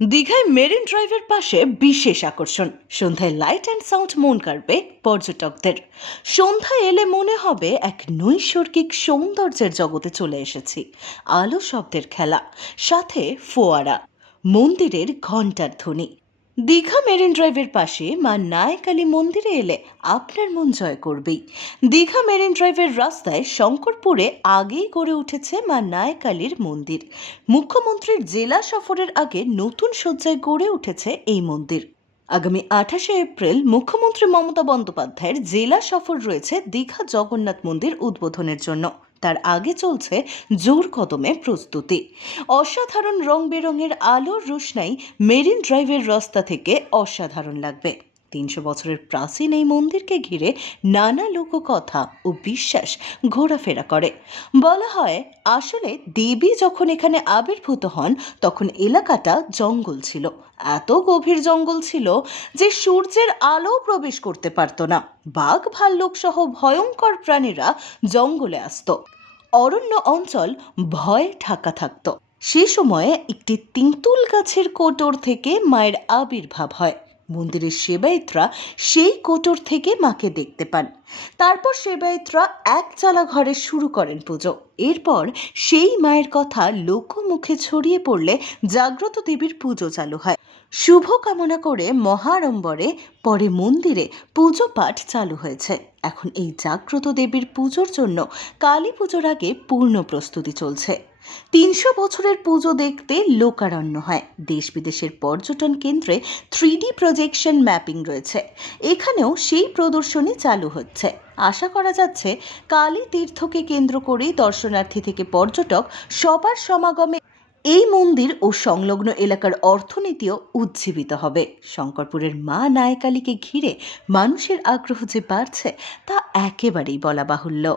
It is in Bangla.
দীঘায় মেরিন ড্রাইভের পাশে বিশেষ আকর্ষণ। সন্ধ্যায় লাইট অ্যান্ড সাউন্ড মন কাড়বে পর্যটকদের। সন্ধ্যা এলে মনে হবে এক নৈসর্গিক সৌন্দর্যের জগতে চলে এসেছি। আলো শব্দের খেলা, সাথে ফোয়ারা, মন্দিরের ঘণ্টার ধ্বনি। দীঘা মেরিন ড্রাইভের পাশে মা নায়কালী মন্দিরে এলে আপনার মন জয় করবেই। দীঘা মেরিন ড্রাইভের রাস্তায় শঙ্করপুরে আগেই গড়ে উঠেছে মা নায়কালীর মন্দির। মুখ্যমন্ত্রীর জেলা সফরের আগে নতুন শয্যায় গড়ে উঠেছে এই মন্দির। আগামী আঠাশে এপ্রিল মুখ্যমন্ত্রী মমতা বন্দ্যোপাধ্যায়ের জেলা সফর রয়েছে দীঘা জগন্নাথ মন্দির উদ্বোধনের জন্য। তার আগে চলছে জোর কদমে প্রস্তুতি। অসাধারণ রং বেরঙের আলোর রোশনাই মেরিন ড্রাইভের রাস্তা থেকে অসাধারণ লাগবে। তিনশো বছরের প্রাচীন এই মন্দিরকে ঘিরে নানা লোককথা ও বিশ্বাস ঘোরাফেরা করে। বলা হয়, আসলে দেবী যখন এখানে আবির্ভূত হন, তখন এলাকাটা জঙ্গল ছিল। এত গভীর জঙ্গল ছিল যে সূর্যের আলো প্রবেশ করতে পারতো না। বাঘ ভাল্লুক সহ ভয়ঙ্কর প্রাণীরা জঙ্গলে আসতো। অরণ্য অঞ্চল ভয়ে ঢাকা থাকতো। সে সময়ে একটি তিঁতুল গাছের কোটর থেকে মায়ের আবির্ভাব হয়। মন্দিরের সেবায়িতরা সেই কোটর থেকে মাকে দেখতে পান। তারপর সেবায়িতরা এক চালা ঘরে শুরু করেন পুজো। এরপর সেই মায়ের কথা লোকমুখে ছড়িয়ে পড়লে জাগ্রত দেবীর পুজো চালু হয়। শুভ কামনা করে মহারম্বরে পরে মন্দিরে পুজো পাঠ চালু হয়েছে। এখন এই জাগ্রত দেবীর পুজোর জন্য কালী পুজোর আগে পূর্ণ প্রস্তুতি চলছে। তিনশো বছরের পুজো দেখতে লোকারণ্য হয়। দেশ বিদেশের পর্যটন কেন্দ্রে থ্রি প্রজেকশন ম্যাপিং রয়েছে। এখানেও সেই প্রদর্শনী চালু হচ্ছে। আশা করা যাচ্ছে, কালী তীর্থকে কেন্দ্র করেই দর্শনার্থী থেকে পর্যটক সবার সমাগমে এই মন্দির ও সংলগ্ন এলাকার অর্থনীতিও উজ্জীবিত হবে। শঙ্করপুরের মা নায়কালীকে ঘিরে মানুষের আগ্রহ যে বাড়ছে, তা একেবারেই বলা বাহুল্য